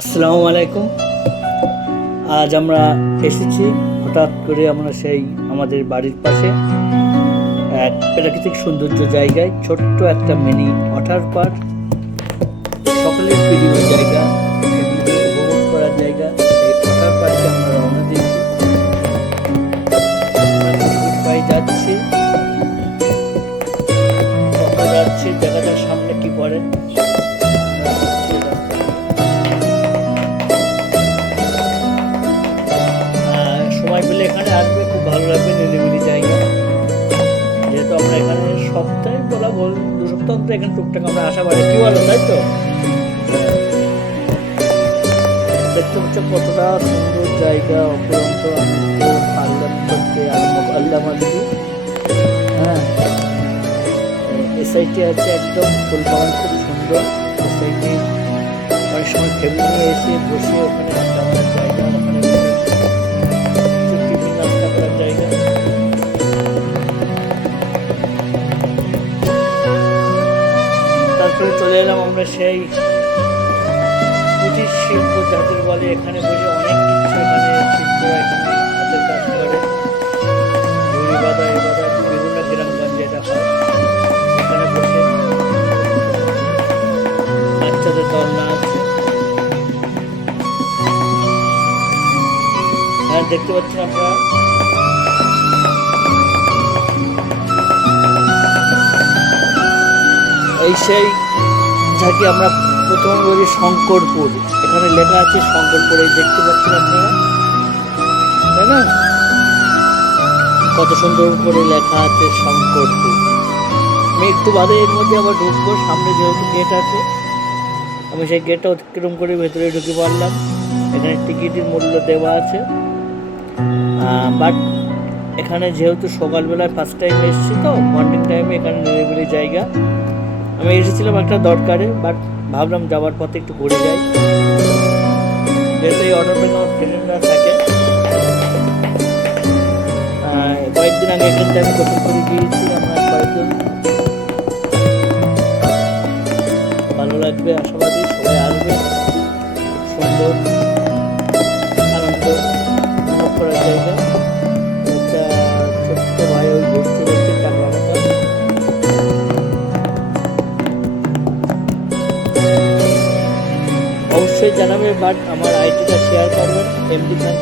আসসালামু আলাইকুম। আজ আমরা এসেছি হঠাৎ করে আমরা সেই আমাদের বাড়ির পাশে এক প্রাকৃতিক সৌন্দর্য জায়গায়, ছোট্ট একটা মিনি ওয়াটার পার্ক, সকলের প্রিয় জায়গা, উপভোগ করার জায়গা। এই ওয়াটার পার্কে আমরা রওনা দিয়েছি, পায়ে যাচ্ছি, যাচ্ছি, দেখা যাক সামনে কি পড়ে। সময় পেলে এখানে আসবে, খুব ভালো লাগবে, নিরিবিলি জায়গা। যেহেতু আমরা এখানে সপ্তাহে বলা বল 2 সপ্তাহ অন্তর এখানে টুকটাক আমরা আসা পারি, কি বলো, তাই তো? দেখতে পাচ্ছ কতটা সুন্দর জায়গা, অপরন্ত আল্লাহ করতে আল্লাহ মালি। হ্যাঁ, এ সাইডে আছে একদম ফুল বাগান, খুব সুন্দর। এ সাইডে অনেক সময় ফ্যামিলি নিয়ে এসে বসে ওখানে আড্ডা মারার জায়গা, ওখানে টিফিন নাস্তা করার জায়গা। তারপরে চলে এলাম আমরা সেই কুটির শিল্প যাদের বলে, এখানে বসে অনেক কিছু, এখানে শিল্পীরা এখানে হাতের কাজ করে, ঝুড়ি বাঁধা এ বাঁধা বিভিন্ন গ্রামগঞ্জে এটা হয়। এখানে বসে বাচ্চাদের দল নাচ। হ্যাঁ, দেখতে পাচ্ছেন আপনারা, এই সেই যাকে আমরা প্রথম বলি শঙ্করপুর। এখানে লেখা আছে শঙ্করপুর, এই দেখতে পাচ্ছেন আপনারা, তাই না? কত সুন্দর করে লেখা আছে শঙ্করপুর। আমি একটু বাদে এর মধ্যে আবার ঢুকবো, সামনে যেহেতু গেট আছে, আমি সেই গেটটা অতিক্রম করে ভেতরে ঢুকে পারলাম। এখানে টিকিটের মূল্য দেওয়া আছে, বাট এখানে যেহেতু সকালবেলায় ফার্স্ট টাইম এসেছি, তো মর্নিং টাইমে এখানে নিরিবিলি জায়গা। আমি এসেছিলাম একটা দরকারে, বাট ভাবলাম যাওয়ার পথে একটু ঘুরে যাই, যেহেতু এই অটোতে কোনো ট্রেনরা থাকে। কয়েকদিন আগে এখানটা আমি গোসল করে গিয়েছি, আমরা কয়েকজন। ভালো লাগবে, আশাবাদী সবাই আসবে, সুন্দর আনন্দ উপভোগ করার জায়গা। একটা ছোট্ট ভাই ওই ঘুরতে দেখতে টাকা মতো। অবশ্যই জানাবে, বাট আমার আইডিটা শেয়ার করবেন, এমডি খান।